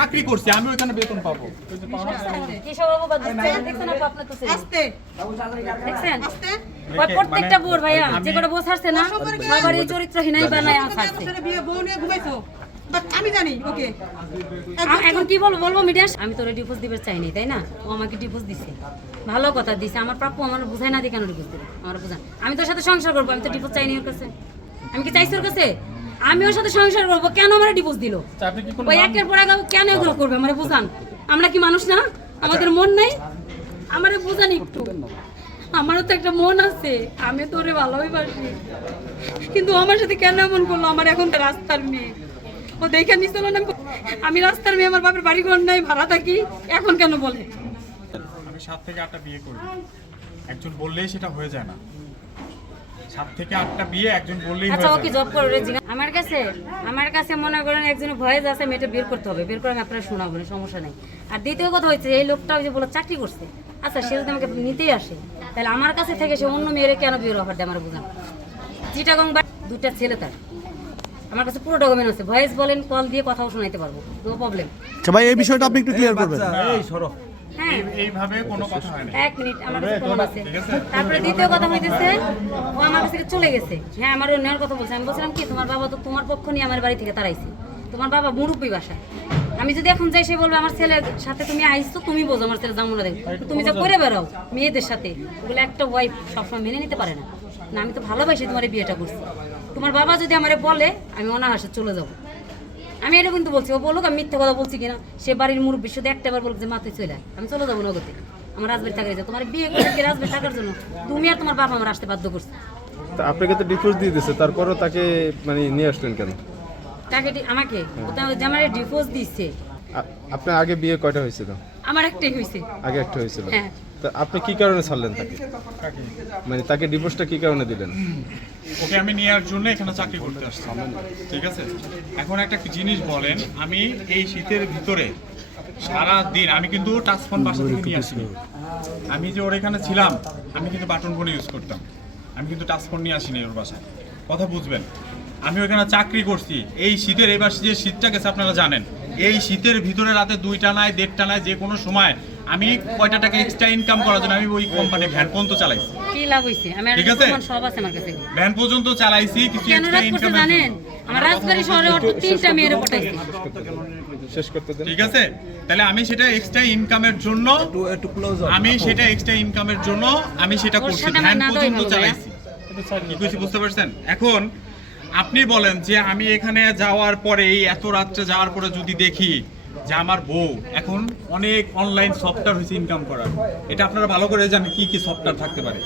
চাকরি করছি, আমি ওখানে বেতন পাবো। প্রত্যেকটা বোর ভাইয়া যে করে বস আসছে না সবারই চরিত্রহীনাই বানায় আসছে। আমি জানি ওকে এখন কি বলবো মিডিয়া, আমি তোরে ডিভোর্স দিতে চাইনি তাই না, ও আমাকে ডিভোর্স দিছে, ভালো কথা দিছে, আমার প্রাপ্য আমার বুঝাই না দিয়ে কেন ডিভোর্স দিল, আমার বুঝান, আমি তোর সাথে সংসার করবো, আমি তো ডিভোর্স চাইনি ওর কাছে, আমি কি চাইছি ওর কাছে, আমি ওর সাথে সংসার করবো, কেন আমার ডিভোর্স দিল, ওই একের পর এক কেন এগুলো করবে, আমার বুঝান, আমরা কি মানুষ না, আমাদের মন নাই, আমার বুঝান একটু, আমারও তো একটা মন আছে, আমি তোরে ভালোই বাসি, কিন্তু আমার সাথে কেন এমন করলো, আমার এখন তো রাস্তার মেয়ে, ও দেখে নিছিল না, আমি রাস্তার মেয়ে, আমার বাপের বাড়ি ঘর নাই, ভাড়া থাকি, এখন কেন বলে, আমি 7 থেকে 8টা বিয়ে করি, একজন বললেই সেটা হয়ে যায় না, 7 থেকে 8টা বিয়ে একজন বললেই হয়ে আচ্ছা যায়। ওকে জব করে আমার কাছে মনে করেন একজন ভয়েস আছে, মেয়েটা বের করতে হবে, বের করে আমি আপনারা শোনাবো না, সমস্যা নাই। আর দ্বিতীয় কথা হচ্ছে এই লোকটা যে বলে চাকরি করছে, আচ্ছা সে যদি আমাকে নিতেই আসে তাহলে আমার কাছে থেকে সে অন্য মেয়েরে কেন বিয়ের অফার দেয়, আমার বুঝান, চিটাগং বা 2টা ছেলে তার, আমার কাছে পুরো ডকুমেন্ট আছে, ভয়েস বলেন কল দিয়ে কথাও শোনাইতে পারবো, নো প্রবলেম। আচ্ছা ভাই এই বিষয়টা আপনি একটু ক্লিয়ার করবেন। হ্যাঁ এইভাবে কোনো কথা হয় না। 1 মিনিট, আমার কাছে প্রমাণ আছে। তারপরে দ্বিতীয় কথা হইতেছে ও আমার কাছে চলে গেছে, হ্যাঁ আমার নেওয়ার কথা বলছে, আমি বলছিলাম কি তোমার বাবা তো তোমার পক্ষ নিয়ে আমার বাড়ি থেকে তাড়াইছে, তোমার বাবা মুরব্বী বাসায়, আমি যদি এখন যাই সে বলবে আমার ছেলের সাথে তুমি আইছো, তুমি বোঝো আমার ছেলে জামুনা দেখো, তুমি যা করে বেড়াও মেয়েদের সাথে, ওগুলো একটা ওয়াইফ সবসময় মেনে নিতে পারে না, না আমি তো ভালোবাসি তোমার এই বিয়েটা করছি, তোমার বাবা যদি আমারে বলে আমি অনাহাসে চলে যাবো, আমি এটা কিন্তু বলছি, ও বলুক আমি মিথ্যা কথা বলছি কিনা, সে বাড়ির মুরব্বী শুধু একটাবার বলুক যে মাথায় চলে আয়, আমি চলে যাবো নগদে, আমার রাজবাড়ি থাকা যায়, তোমার বিয়ে করে কি রাজবাড়ি থাকার জন্য তুমি আর তোমার বাবা আমার আসতে বাধ্য করছে, তা আপনাকে তো ডিভোর্স দিয়ে দিয়েছে, তারপরেও তাকে মানে নিয়ে আসলেন কেন? তাকে আমাকে যে আমার ডিভোর্স দিচ্ছে, আপনার আগে বিয়ে কয়টা হয়েছিল? আমার একটাই হয়েছে। আগে একটা হয়েছিল। হ্যাঁ। তা আপনি কি কারণে ছাড়লেন তাকে, মানে তাকে ডিভোর্সটা কি কারণে দিলেন? ওকে আমি নেওয়ার জন্য এখানে চাকরি করতে আসছি, ঠিক আছে। এখন একটা জিনিস বলেন, আমি এই শীতের ভিতরে সারা দিন আমি কিন্তু টাচ ফোন বাসা থেকে নিয়ে আসিনি, আমি যে ওর এখানে ছিলাম আমি কিন্তু বাটন ফোন ইউজ করতাম, আমি কিন্তু টাচ ফোন নিয়ে আসিনি ওর বাসায়, কথা বুঝবেন। আমি ওখানে চাকরি করছি এই শীতের, এবার যে শীতটা গেছে আপনারা জানেন, এই শীতের ভিতরে রাতে 2টা নাই 1.5টা নাই যে কোনো সময় আমি কয়টা টাকা এক্সট্রা ইনকাম করার জন্য আমি ওই কোম্পানি ভ্যান পর্যন্ত চালাইছি, কি লাভ হইছে, আমি আর ঠিক আছে? প্রমাণ সব আছে আমার কাছে, ভ্যান পর্যন্ত চালাইছি কিছু কেন এক্সট্রা রাগ করতে ইনকাম জানেন, আমার রাজবাড়ি শহরে অটো 3টা মেয়ের পটাইছে, শেষ করতে দেন। ঠিক আছে। তাহলে আমি সেটা এক্সট্রা ইনকামের জন্য আমি সেটা এক্সট্রা ইনকামের জন্য আমি সেটা ওর করছি, সাথে আমার ভ্যান না দেওয়াই পর্যন্ত ভালো, চালাইছি, কি কইছি বুঝতে পারছেন? এখন আপনি বলেন যে আমি এখানে যাওয়ার পরে এই এত রাত্রে যাওয়ার পরে যদি দেখি যে আমার বউ এখন অনেক অনলাইন সফটওয়্যার হয়েছে ইনকাম করার, এটা আপনারা ভালো করে জানেন কি কি সফটওয়্যার থাকতে পারে,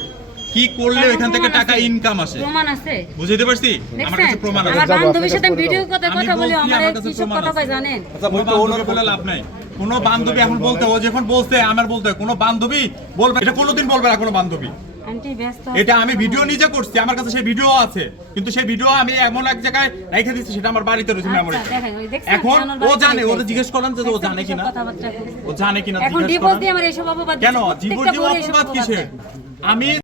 কি করলে ওইখান থেকে টাকা ইনকাম আসে, প্রমাণ আছে, বুঝতে পারছি? আমার কাছে প্রমাণ আছে, আমার বান্ধবীর সাথে ভিডিও কথা আমি বলি, বলছি, আমার আমার কাছে কি সব প্রমাণ কথা আছে। কয় জানেন, কোনো বান্ধবী বলে লাভ নাই, কোনো বান্ধবী এখন বলতে, ও যখন বলছে আমার বলতে কোনো বান্ধবী বলবে, এটা কোনোদিন বলবে না কোনো বান্ধবী, আন্টি ব্যস্ত, এটা আমি ভিডিও নিজে করছি, আমার কাছে সেই ভিডিও আছে, কিন্তু সেই ভিডিও আমি এমন এক জায়গায় রেখে দিচ্ছি, সেটা আমার বাড়িতে রয়েছে মেমোরি। আচ্ছা, দেখেন, ওই দেখছেন, এখন জানার ও বাড়িতে জানে, রেখে ওদের জিজ্ঞেস করেন যে ও জানে কিনা, কথাবার্তা ও জানে কিনা এখন জিজ্ঞেস ডিভোর্স করেন। দিয়ে আমার এইসব অপবাদ কেন দিচ্ছে, জীবন প্রত্যেকটা জীবন বউরে এইসব অপবাদ অপবাদ কিসের? দেয়। আমি